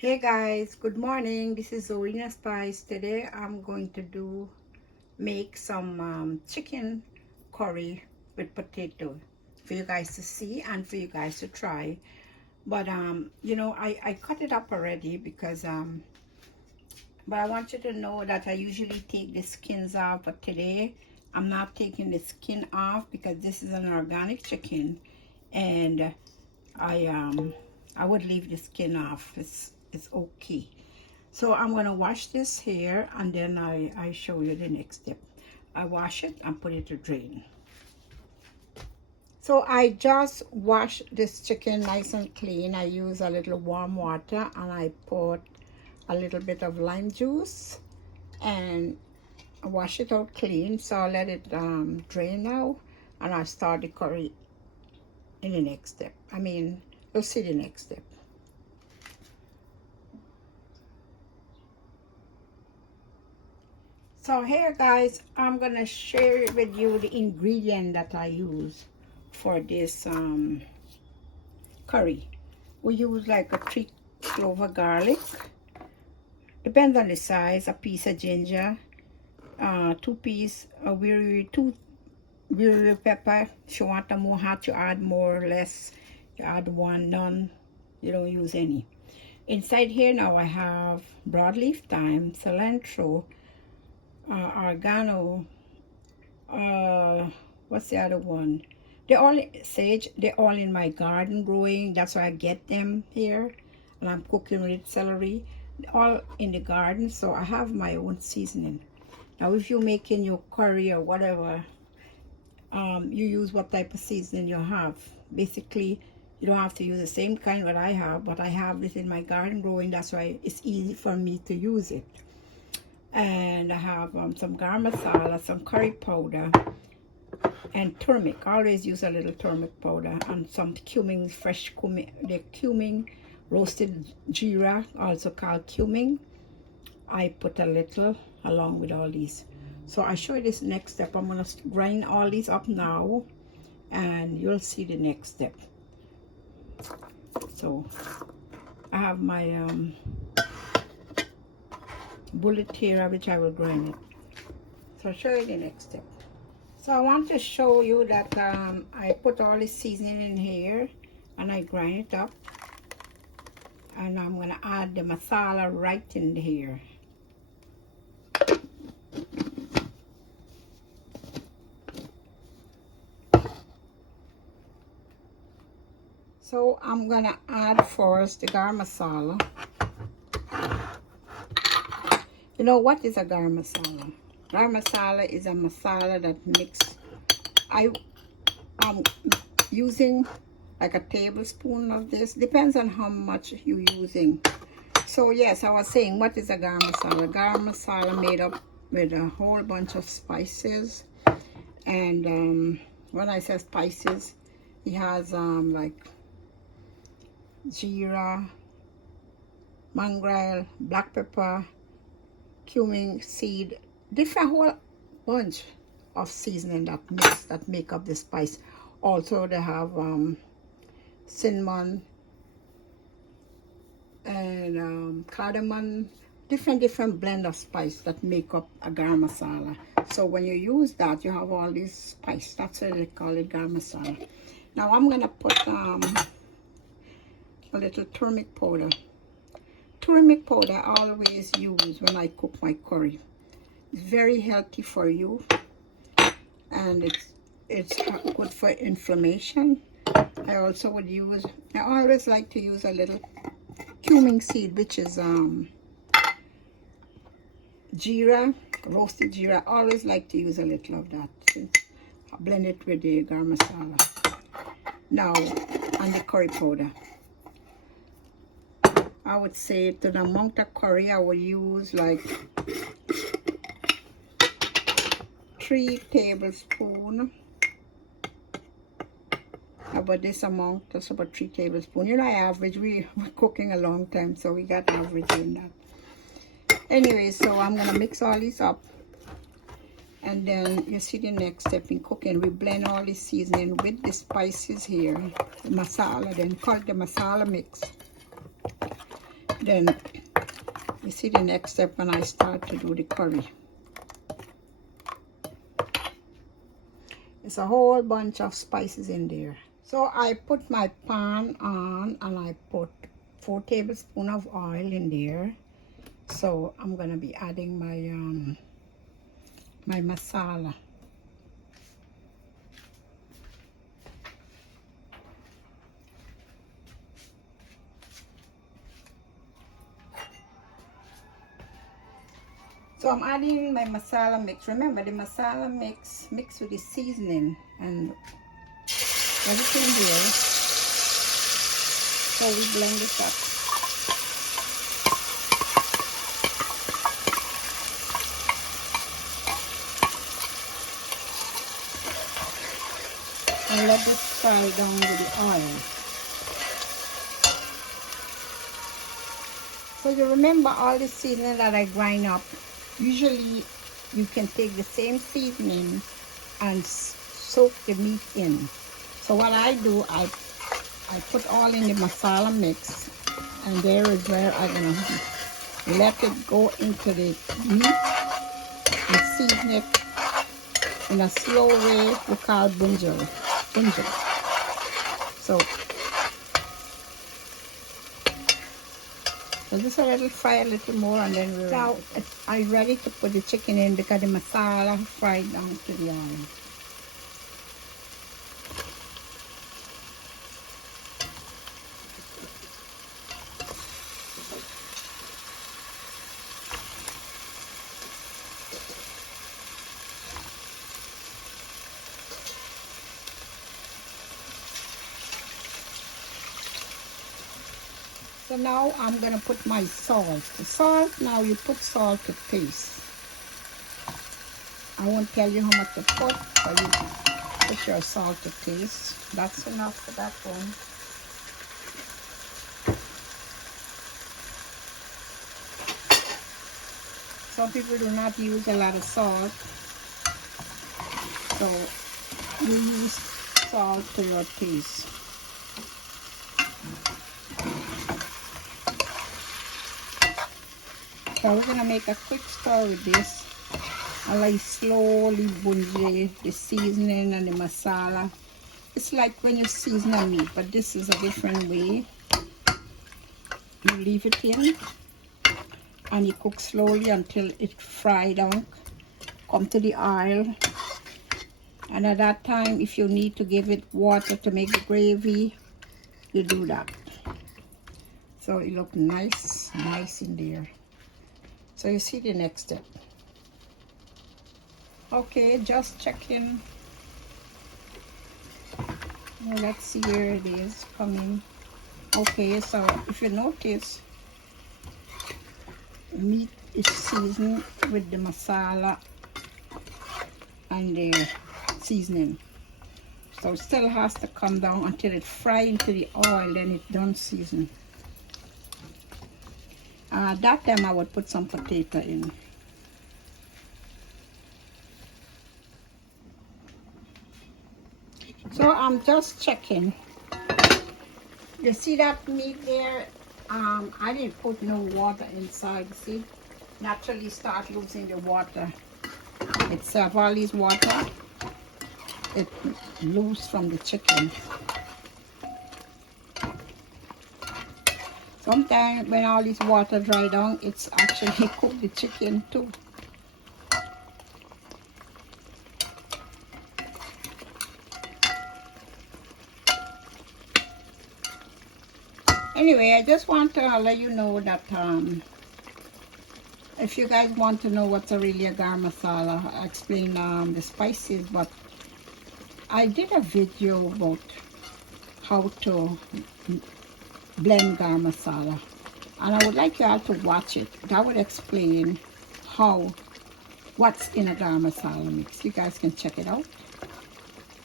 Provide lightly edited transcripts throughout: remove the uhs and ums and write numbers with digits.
Hey guys, good morning. This is Garam Spice. Today I'm going to make some chicken curry with potato for you guys to see and for you guys to try. But I cut it up already because but I want you to know that I usually take the skins off, but today I'm not taking the skin off because this is an organic chicken, and I would leave the skin off. It's okay. So I'm gonna wash this here, and then I show you the next step. I wash it and put it to drain. So I just washed this chicken nice and clean. I use a little warm water and I put a little bit of lime juice and wash it out clean. So I'll let it drain now, and I'll start the curry in the next step. You'll see the next step. So here guys, I'm gonna share with you the ingredient that I use for this curry. We use like a 3 clove of garlic, depends on the size, a piece of ginger, 2 piece of two pepper. If you want them more hot, you add more or less. You add one, none, you don't use any. Inside here now I have broadleaf thyme, cilantro, oregano, what's the other one? They're all sage. They're all in my garden growing. That's why I get them here, and I'm cooking with celery. All in the garden, so I have my own seasoning. Now, if you're making your curry or whatever, you use what type of seasoning you have. Basically, you don't have to use the same kind that I have, but I have this in my garden growing. That's why it's easy for me to use it. And I have some garam masala, some curry powder, and turmeric. I always use a little turmeric powder, and some cumin, fresh cumin, the cumin, roasted jeera, also called cumin. I put a little along with all these. So I show you this next step. I'm gonna grind all these up now, and you'll see the next step. So I have my bullet here, which I will grind it. So I'll show you the next step. So I want to show you that I put all the seasoning in here and I grind it up, and I'm gonna add the masala right in here. So I'm gonna add first the garam masala. You know what is a garam masala? Garam masala is a masala that I'm using like a tablespoon of this. Depends on how much you're using. So yes, I was saying, what is a garam masala? Garam masala made up with a whole bunch of spices. And when I say spices, it has like jeera, mongrel, black pepper, cumin seed, different whole bunch of seasoning that make up the spice. Also they have cinnamon and cardamom, different blend of spice that make up a garam masala. So when you use that, you have all these spice. That's why they call it garam masala. Now I'm gonna put a little turmeric powder. Turmeric powder I always use when I cook my curry. It's very healthy for you, and it's good for inflammation. I also would use, I always like to use a little cumin seed, which is jeera, roasted jeera. I always like to use a little of that. I'll blend it with the garam masala. Now, and the curry powder. I would say to the amount of curry, I would use like 3 tablespoons. About this amount, that's about 3 tablespoons. You know, I average. We're cooking a long time, so we got average in that. Anyway, so I'm gonna mix all these up, and then you see the next step in cooking. We blend all the seasoning with the spices here, the masala, then call it the masala mix. Then you see the next step when I start to do the curry. It's a whole bunch of spices in there. So I put my pan on and I put 4 tablespoons of oil in there. So I'm gonna be adding my masala. So I'm adding my masala mix. Remember, the masala mix mixed with the seasoning and everything here. So we blend this up. And let this fry down with the oil. So you remember all the seasoning that I grind up. Usually you can take the same seasoning and soak the meat in. So what I do, I put all in the masala mix, and there is where I'm gonna let it go into the meat and season it in a slow way we call bunjil. So just let it fry a little more, and then we're now I'm ready to put the chicken in because the masala fried down to the oil. So now I'm gonna put my salt. The salt, now you put salt to taste. I won't tell you how much to put, but you put your salt to taste. That's enough for that one. Some people do not use a lot of salt, so you use salt to your taste. So we're gonna make a quick stir with this. I like slowly bunjil the seasoning and the masala. It's like when you season a meat, but this is a different way. You leave it in and you cook slowly until it fry down, come to the oil. And at that time, if you need to give it water to make the gravy, you do that. So it looks nice in there. So you see the next step. Okay, just checking. Well, let's see where it is coming. Okay, so if you notice, meat is seasoned with the masala and the seasoning. So it still has to come down until it fries into the oil, then it's done season. That time I would put some potato in. So I'm just checking. You see that meat there? I didn't put no water inside. See, naturally start losing the water. It's all this water. It loose from the chicken. Sometimes when all this water dry down, it's actually cook the chicken too. Anyway, I just want to let you know that if you guys want to know what's really a garam masala, I explain the spices, but I did a video about how to blend garam masala, and I would like you all to watch it. That would explain what's in a garam masala mix. You guys can check it out.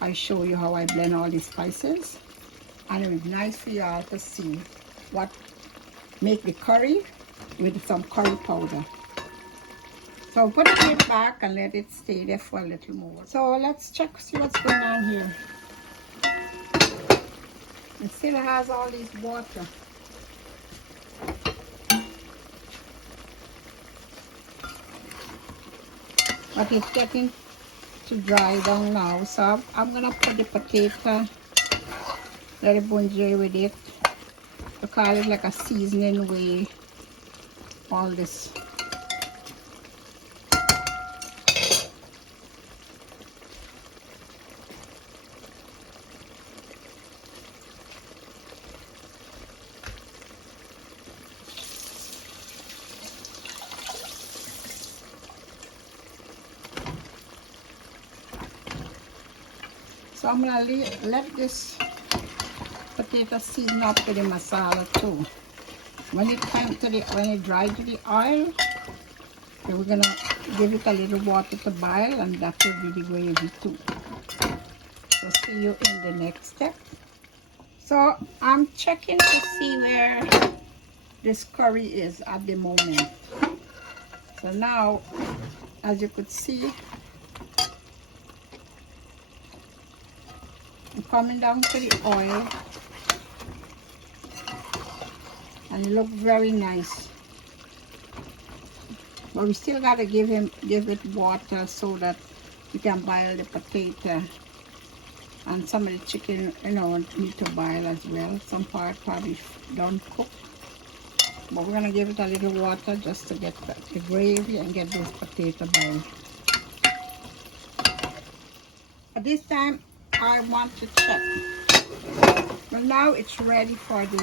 I show you how I blend all these spices, and it would be nice for you all to see what make the curry with some curry powder. So put it back and let it stay there for a little more. So let's check, see what's going on here. It still has all this water. but it's getting to dry down now. So I'm gonna put the potato, let it bonjour with it. To call it like a seasoning way. All this. So I'm gonna let this potato season up with the masala too. When it dry to the oil, then we're gonna give it a little water to boil, and that will be the gravy too. So see you in the next step. So I'm checking to see where this curry is at the moment. So now, as you could see, I'm coming down to the oil, and it looks very nice. But we still gotta give it water so that we can boil the potato, and some of the chicken, need to boil as well. Some part probably don't cook, but we're gonna give it a little water just to get the gravy and get those potato boiled. At this time, I want to check. Well, now it's ready for the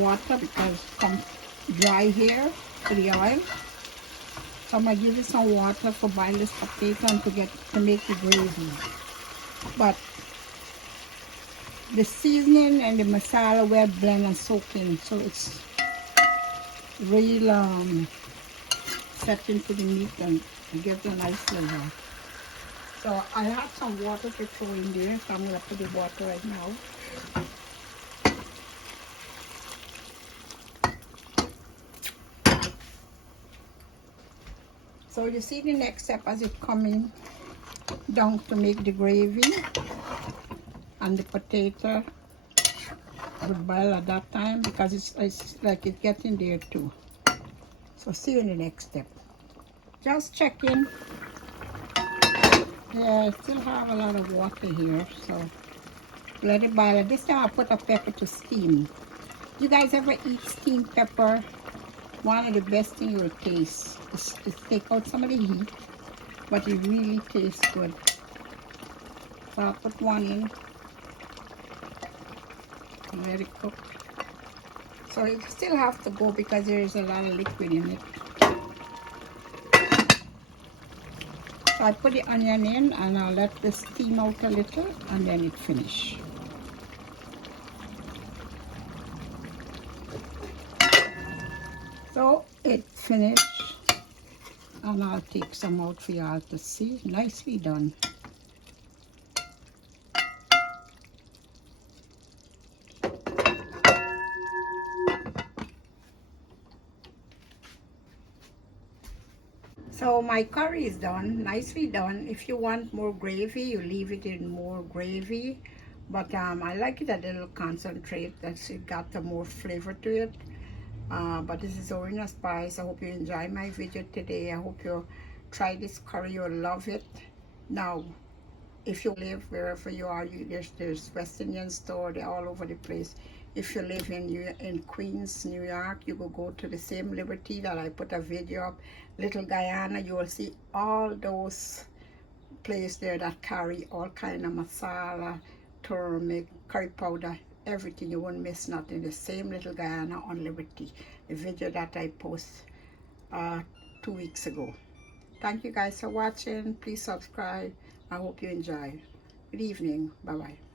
water, because it comes dry here to the oil. So I'm gonna give it some water for boil this potato and to make the gravy. But the seasoning and the masala will blend and soak in, so it's real set into the meat and gives a nice flavor. So I have some water to throw in there, so I'm gonna put the water right now. So you see the next step as it coming down to make the gravy, and the potato would boil at that time, because it's like it's getting there too. So see you in the next step. Just checking. Yeah, I still have a lot of water here, so let it boil. This time I put a pepper to steam. You guys ever eat steamed pepper? One of the best things you will taste is to take out some of the heat, but it really tastes good. So I'll put one in and let it cook. So it still have to go because there is a lot of liquid in it. So I put the onion in, and I'll let this steam out a little, and then it finish. So it finished, and I'll take some out for y'all to see. Nicely done. So my curry is done, nicely done. If you want more gravy, you leave it in more gravy. But I like it a little concentrate. That's it got the more flavor to it. But this is Garam Masala Spice. I hope you enjoy my video today. I hope you try this curry. You'll love it. Now, if you live wherever you are, there's West Indian store. They're all over the place. If you live in Queens, New York, you will go to the same Liberty that I put a video up. Little Guyana, you will see all those places there that carry all kind of masala, turmeric, curry powder, everything. You won't miss nothing. The same Little Guyana on Liberty. The video that I post 2 weeks ago. Thank you guys for watching. Please subscribe. I hope you enjoy. Good evening. Bye-bye.